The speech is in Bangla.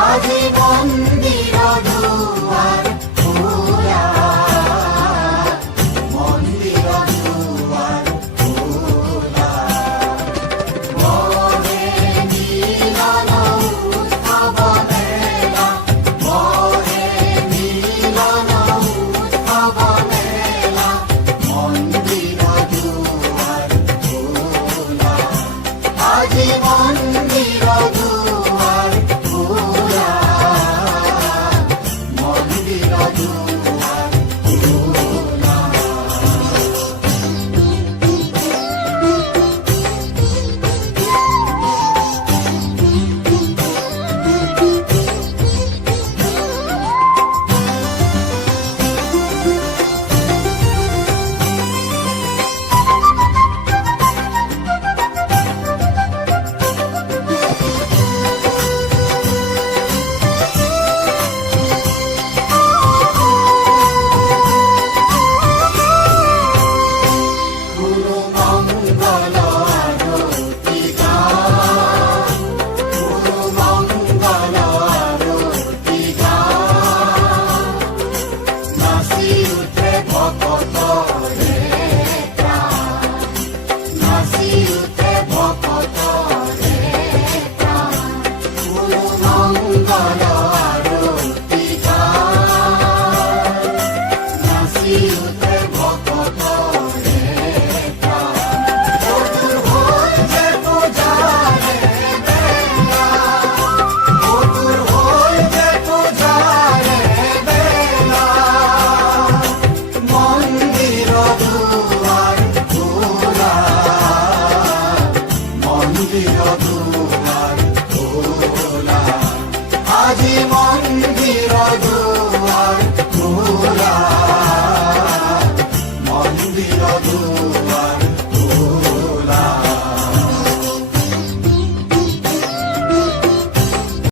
আজি মন্দির দুয়ার খোলা, মন্দির দুয়ার খোলা। মোরে মিলন উৎসব মেলা, মোরে মিলন উৎসব মেলা, মন্দির দুয়ার খোলা, আজি মন্দির দুয়ার খোলা, মন্দির দুয়ার খোলা। গুরু মঙ্গল আরতি গান, গুরু মঙ্গল আরতি গান, নাচি উঠে ভকতরে প্রাণ, নাচি উঠে ভকতরে প্রাণ। গুরু মঙ্গল আরতি গান, নাচি উঠে ভকতরে প্রাণ। মধুর হইছে পূজারে বেলা, মধুর হইছে পূজারে বেলা, মন্দির দুয়ার খোলা, মন্দির দুয়ার খোলা, আজি